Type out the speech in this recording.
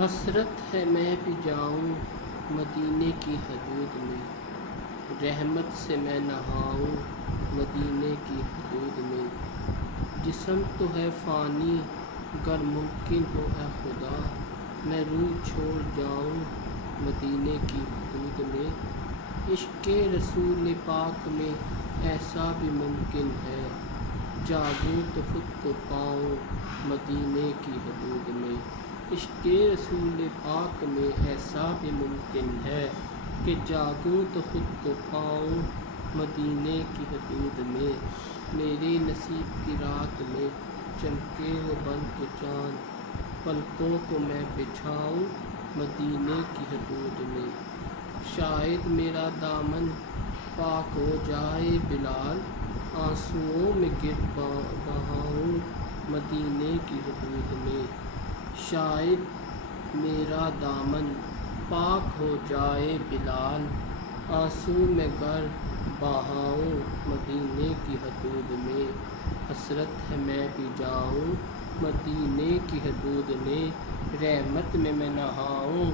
حسرت ہے میں بھی جاؤں مدینے کی حدود میں، رحمت سے میں نہاؤں مدینے کی حدود میں۔ جسم تو ہے فانی گر ممکن ہو اے خدا، میں روح چھوڑ جاؤں مدینے کی حدود میں۔ عشق رسول پاک میں ایسا بھی ممکن ہے، جاگوں تو خود کو پاؤں مدینے کی حدود میں۔ عشق رسول پاک میں ایسا بھی ممکن ہے کہ جاگوں تو خود کو پاؤں مدینے کی حدود میں۔ میرے نصیب کی رات میں چمکے وہ بن کے چاند، پلکوں کو میں بچھاؤں مدینے کی حدود میں۔ شاید میرا دامن پاک ہو جائے بلال، آنسوؤں میں گر بہاؤں مدینے کی حدود میں۔ شاید میرا دامن پاک ہو جائے بلال، آنسو میں گر بہاؤں مدینے کی حدود میں۔ حسرت ہے میں بھی جاؤں مدینے کی حدود میں، رحمت میں نہاؤں